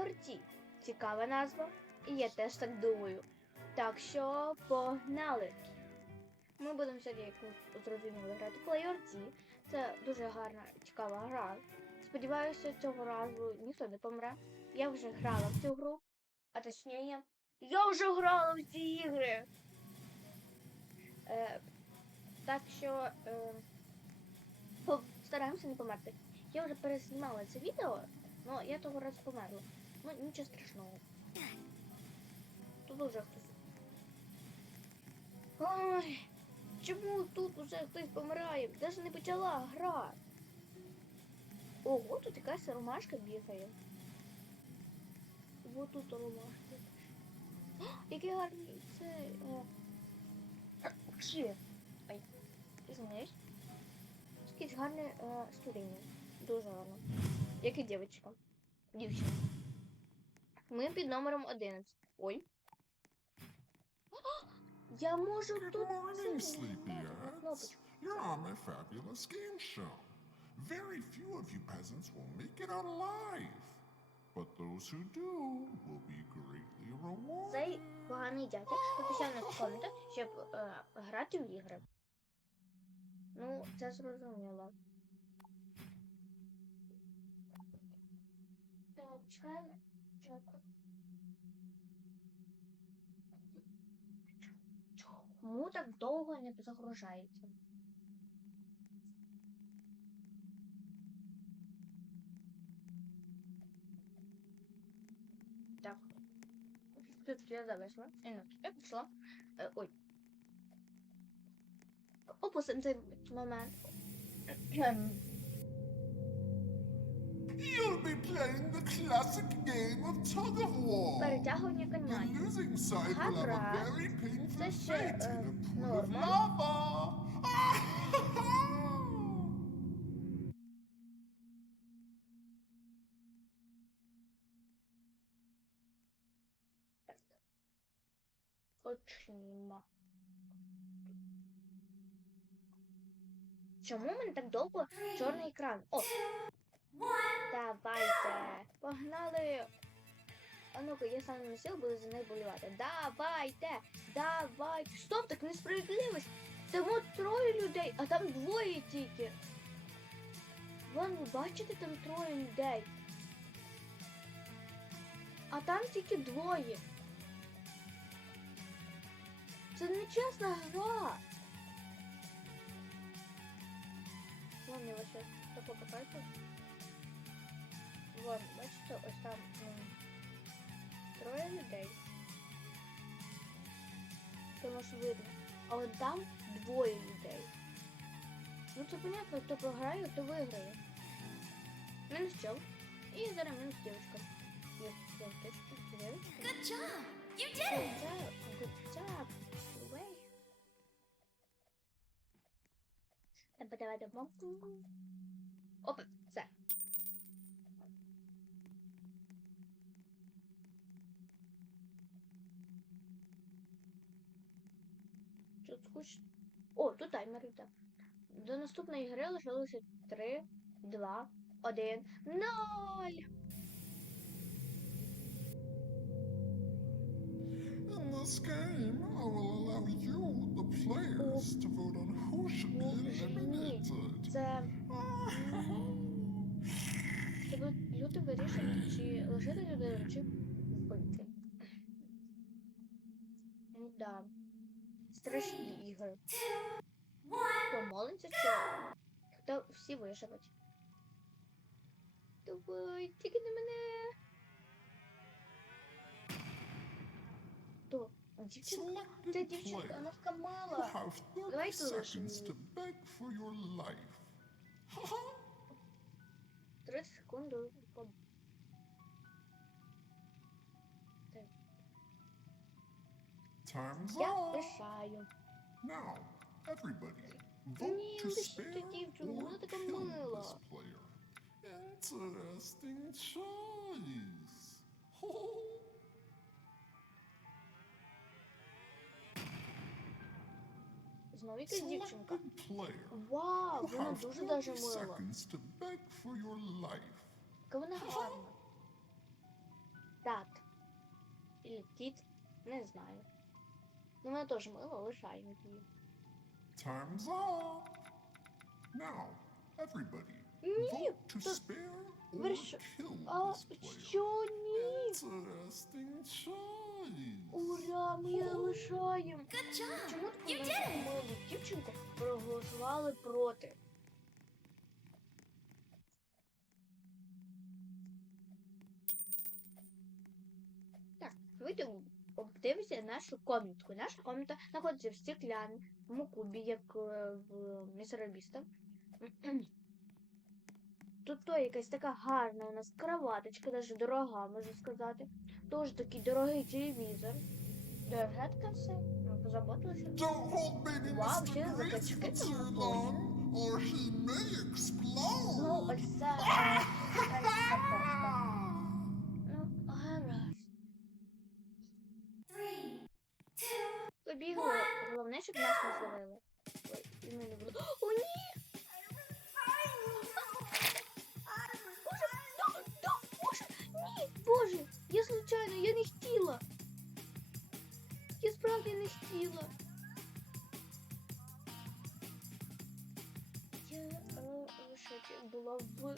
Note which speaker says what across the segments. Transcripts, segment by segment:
Speaker 1: Плеорті. Цікава назва. І я теж так думаю. Так що погнали! Ми будемо сьогодні, як ви зрозуміли, грати в Play.org. Це дуже гарна, цікава гра. Сподіваюся, цього разу ніхто не помре. Я вже грала в цю гру, а точніше, я вже грала в ці ігри. Е, так що е, стараємося не померти. Я вже перезнімала це відео, але я того разу померла. Ну, нічого страшного. Тут уже хтось. Ой, чому тут уже хтось помирає? Де ж не почала гра? Ого, тут якась ромашка бігає. Ось тут ромашка. О, Який гарний це. Е... Чи? Ай, извиняюсь. Якесь гарне е, створіння. Дуже гарно. Як і дівчинка. Дівчина. Ми під номером 11. Ой. Я можу тут.
Speaker 2: morning, sleepyheads. You're on my fabulous game show. Very few of you peasants will make it out alive. But those who do will be greatly rewarded.
Speaker 1: Цей поганий дядя спеціально комната, щоб е, грати в ігри. Ну, це зрозуміло. Так, чекаємо. Чекаємо. Чому так довго не загружається? Так. Тут я зависла. Я пішла. Е, ой. Опустимо цей момент. Ем,
Speaker 2: You'll be playing the classic game of tug of war.
Speaker 1: Перетягування
Speaker 2: The losing side will have a very painful
Speaker 1: Це ще,
Speaker 2: fate in
Speaker 1: е,
Speaker 2: a pool of
Speaker 1: норма.
Speaker 2: lava.
Speaker 1: Почнімо. Чому в мене так довго чорний екран? О! Давайте! Погнали! А ну-ка, я сам на сил буду за нею болювати. Давайте! Давайте! Стоп, так несправедливість! Там от троє людей, а там двоє тільки. Вон, ви бачите, там троє людей. А там тільки двоє. Це нечесна гра. Вон його ще тако покажете. Вон, бачите, ось там троє людей. Тому що видно. А от там двоє людей. Ну це понятно, хто програє, хто виграє. Мінус чел. І зараз мінус дівчинка. Дівчинка, дівчинка.
Speaker 3: Good job! You did
Speaker 1: Good
Speaker 3: it!
Speaker 1: job. Good job. Away. Давай, давай, давай. Опа, все. Тут хоч... О, тут таймер йде. До наступної гри лишилося 3, 2, 1, 0!
Speaker 2: In this game, I will allow you, the players, to vote on who should be eliminated.
Speaker 1: Це Тобто люди вирішують, чи лишити людину, чи вбити. Ну да. Страшні ігри. Помолимося, що хто всі виживуть. Давай, тільки не мене. То, дівчинка, це дівчинка, вона
Speaker 2: You
Speaker 1: вкамала.
Speaker 2: have 30
Speaker 1: Давайте
Speaker 2: seconds Time's
Speaker 1: Я
Speaker 2: up.
Speaker 1: лишаю.
Speaker 2: Now, everybody, vote
Speaker 1: Ні,
Speaker 2: to
Speaker 1: лишіть
Speaker 2: spare
Speaker 1: ту дівчину,
Speaker 2: or
Speaker 1: вона така
Speaker 2: kill
Speaker 1: мила.
Speaker 2: this player. Interesting choice.
Speaker 1: Знову якась дівчинка.
Speaker 2: Selected player.
Speaker 1: Вау,
Speaker 2: You
Speaker 1: вона
Speaker 2: have
Speaker 1: дуже
Speaker 2: 30
Speaker 1: даже мила.
Speaker 2: seconds to beg for your life.
Speaker 1: Яка вона гарна. Чи кіт, не знаю. Ну, вона теж мила, лишаємо її.
Speaker 2: Time's up. Now, everybody,
Speaker 1: Ні,
Speaker 2: vote to
Speaker 1: то
Speaker 2: spare or
Speaker 1: ви що?
Speaker 2: kill
Speaker 1: А
Speaker 2: this player.
Speaker 1: що ні?
Speaker 2: Interesting choice.
Speaker 1: Ура, ми її лишаємо.
Speaker 3: Good job.
Speaker 1: Чому
Speaker 3: You
Speaker 1: таку
Speaker 3: did it.
Speaker 1: милу дівчинку проголосували проти? Так, давайте обдивимося нашу комнатку. Наша комната знаходиться в стеклянному кубі, як е, в містербіста. Тут то якась така гарна у нас кроваточка, навіть дорога, можна сказати. Тоже такий дорогий телевізор. Дорогетка все. Ми позаботилися. Вау, ще за
Speaker 2: Grinch
Speaker 1: качки
Speaker 2: for
Speaker 1: там
Speaker 2: too
Speaker 1: на
Speaker 2: long, or he may
Speaker 1: Ну, ось це. е, якась картошка. Ну, гаразд.
Speaker 3: Three, two,
Speaker 1: Побігли. Головне, щоб нас не зловили. Ой, і ми не було. О, ні! Боже, да, да, боже, ні, боже, я случайно, я не хотіла. Я справді не хотіла. Я е, була в...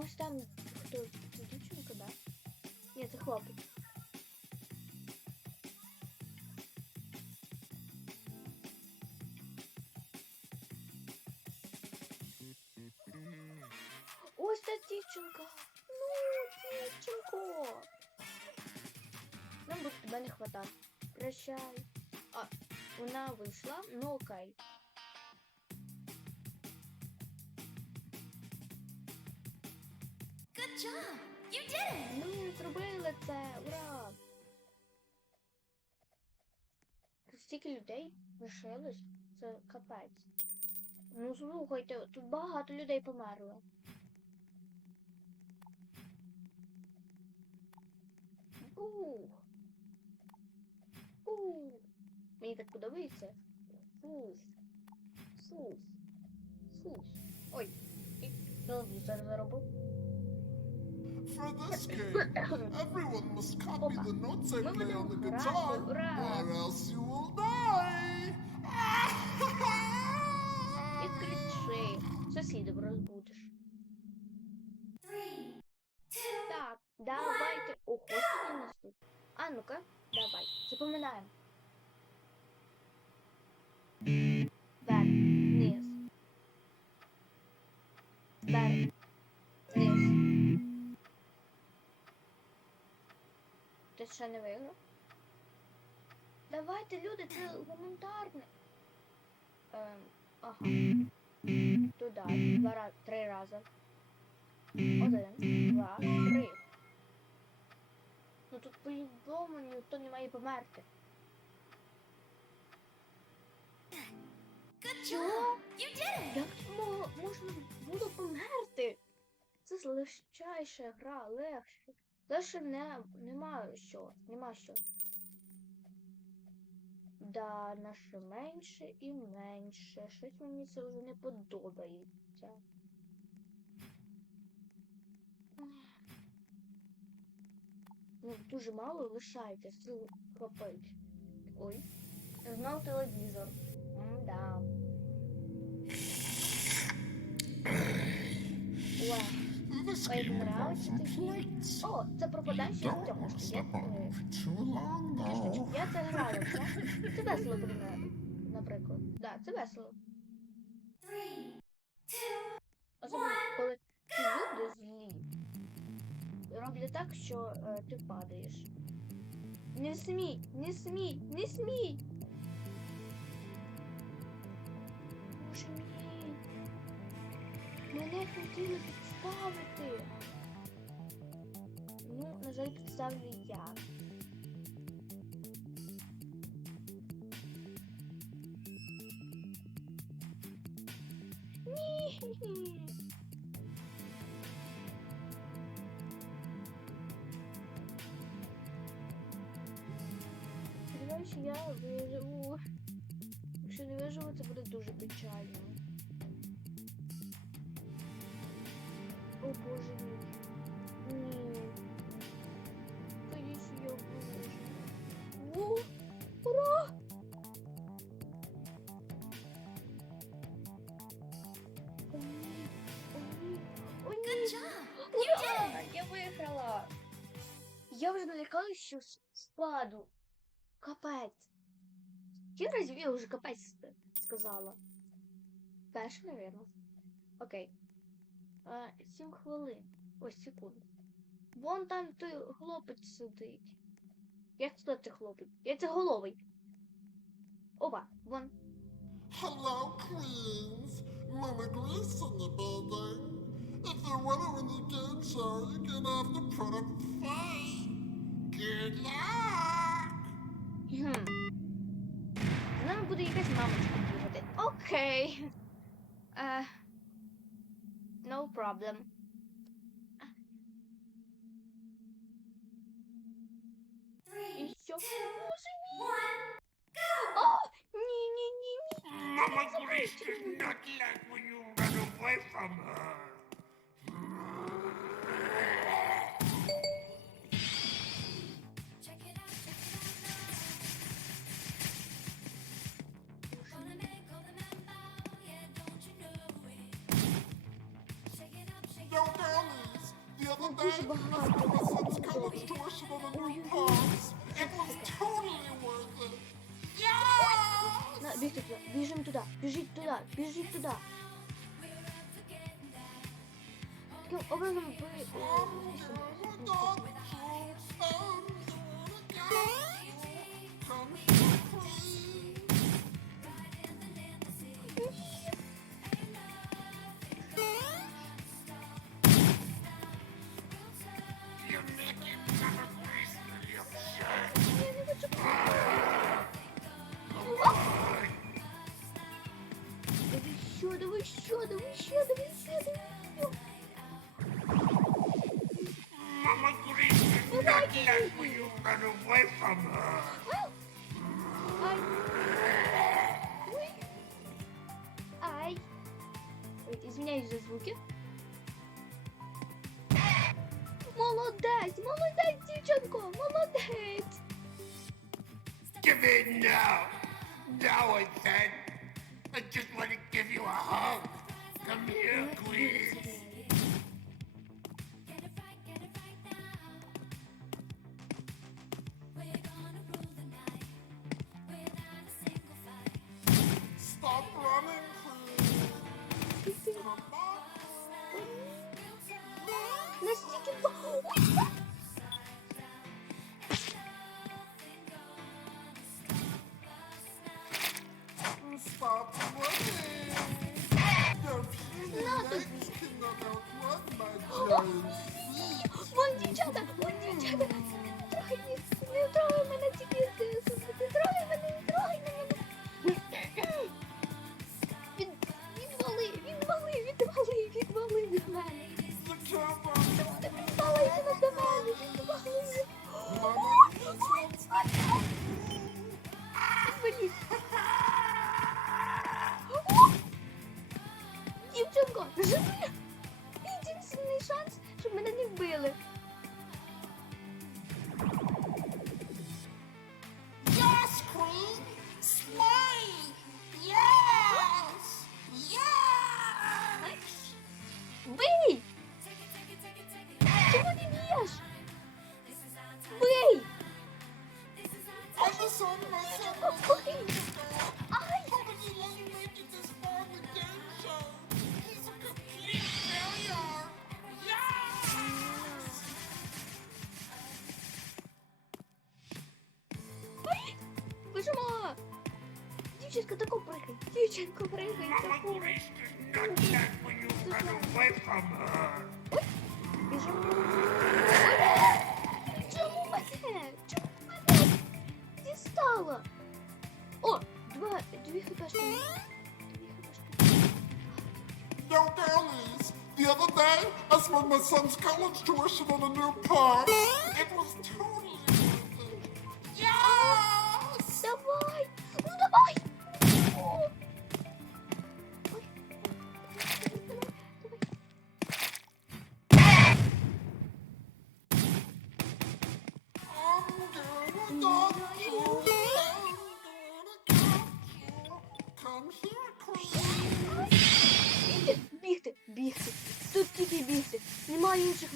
Speaker 1: Ось там хто? Це дівчинка, да? Ні, це хлопець. Ось та дівчинка. Ну, дівчинко. Нам буде тебе не хватати. Прощай. А, вона вийшла, ну окей.
Speaker 3: Job. You did it.
Speaker 1: Ми зробили це! Ура! Стільки людей лишилось. Це капець. Ну слухайте, тут багато людей померло. Ух. Ух. Мені так подобається. Фуф. Фуф. Фуф. Ой. І телевізор заробив.
Speaker 2: For this game, everyone must copy the notes I
Speaker 1: Мы
Speaker 2: play on the
Speaker 1: будем
Speaker 2: guitar,
Speaker 1: играть, ура!
Speaker 2: or else you will die.
Speaker 1: І кричи. Сусідів розбудиш.
Speaker 3: Three, two,
Speaker 1: Так, давайте. Ого, скільки нас тут. А ну-ка, давай. Запоминаємо. Ще не виграв? Давайте, люди, це елементарне. Ем, ага. Туди. Два три рази. Один, два, три. Ну тут по-любому ніхто не має померти.
Speaker 3: did it.
Speaker 1: Як можна було померти? Це легчайша гра, легше. Легше не, нема що. Нема що. Да, наше менше і менше. Щось мені це вже не подобається. Ну, дуже мало лишається, сил хопить. Ой. Знов телевізор. М-да. Уа.
Speaker 2: Plates.
Speaker 1: О, це
Speaker 2: to
Speaker 1: Я, це грала, це, це весело буде, наприклад. Да, це весело. Особливо, коли ці люди злі. Роблять так, що е, ти падаєш. Не смій, не смій, не смій. Боже мій. Мене хотіли підставити. Ну, на жаль, підставлю я. Ні. Сподіваюся, я виживу. Якщо не виживу, це буде дуже печально. боже мій. Ні. Боюсь, я вижу. О, ура! О, ні, о, ні, о, ні.
Speaker 3: Good job.
Speaker 1: Ура! Я виграла! Я вже налякалась, що с- впаду. Капець. Скільки разів я вже капець с- сказала? Перше, напевно. Окей. А, сім хвилин. Ось секунду. Вон там той хлопець сидить. Як туди цей хлопець? Я це головий. Опа, вон.
Speaker 2: Hello, Queens. Mama Grace in the building. If you want to win the game show, you're gonna have to put up a fight. Good luck!
Speaker 1: Хм. З нами буде якась мамочка бігати. Окей. Е, no problem.
Speaker 3: Three,
Speaker 1: І що?
Speaker 3: two,
Speaker 1: Боже мій!
Speaker 3: one.
Speaker 1: О! Ні, ні, ні, ні.
Speaker 2: Mama Grace does not like when you run away from her. Other
Speaker 1: Oh,
Speaker 2: day,
Speaker 1: who's
Speaker 2: I coming to us on a new pumps. It was totally worth it. Yes!
Speaker 1: На, бігти туди. Біжимо туди. Біжіть туди. Біжіть туди. Таким образом ви... е,
Speaker 2: Oh,
Speaker 1: вісім.
Speaker 2: we're not troops, and you're Come
Speaker 1: хочу. Давай що, давай що, давай що, давай що, давай що.
Speaker 2: Mama Grace does not like when you run away from her.
Speaker 1: Ай. Ой. Ай. Ой, извиняюсь за звуки. Молодець, молодець, дівчинко, молодець.
Speaker 2: Give in now. Now I said. I just want to give you a hug. Come here, Queen. 哦，我已
Speaker 1: 经站在。Єдиний шанс, щоб мене не вбили.
Speaker 2: does not like when you run away from her.
Speaker 1: Біжимо! Ой! Чому мене? Чому мене дістала? О! Два, дві хпшки. Дві хпшки.
Speaker 2: Yo, girlies! The other day, I spent my son's college tuition on a new pump. It was totally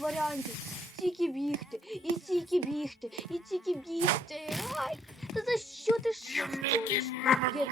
Speaker 1: варіантів. Тільки бігти, і тільки бігти, і тільки бігти. Ай, та за що ти ж?
Speaker 2: Mama
Speaker 1: Get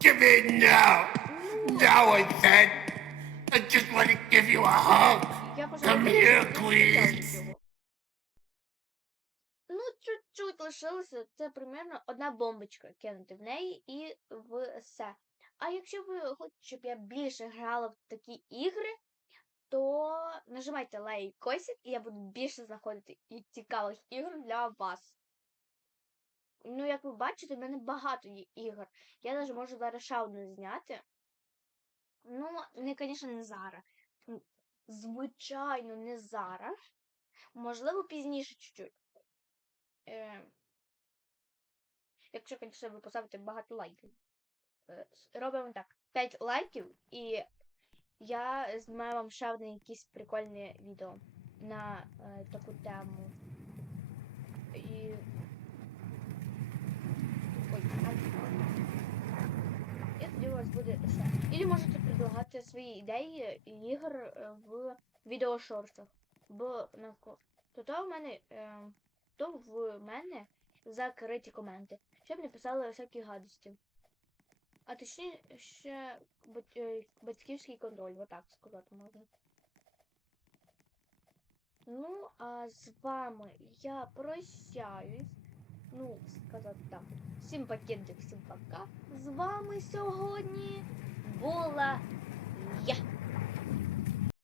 Speaker 2: Give in now. Now I said. I just want to give you a hug. Come here, Queen.
Speaker 1: Ну, чуть-чуть лишилося. Це примерно одна бомбочка кинути в неї і все. А якщо ви хочете, щоб я більше грала в такі ігри, то нажимайте лайкосик, і я буду більше знаходити і цікавих ігор для вас. Ну, як ви бачите, в мене багато є ігор. Я навіть можу зараз ще одну зняти. Ну, не, звісно, не зараз. Звичайно, не зараз. Можливо, пізніше чуть-чуть. Е, якщо, звісно, ви поставите багато лайків. Е, робимо так. 5 лайків, і я знімаю вам ще одне якесь прикольне відео на е, таку тему. І. І тоді у вас буде ще. Ілі можете предлагати свої ідеї ігор е, в відеошорсах. Бо на то, то в мене е, то в мене закриті коменти, щоб не писали всякі гадості. А точніше, бать- е, батьківський контроль, отак сказати можна. Ну, а з вами я прощаюсь. Ну, сказати так. Всім пакетик, всім пока. З вами сьогодні була я.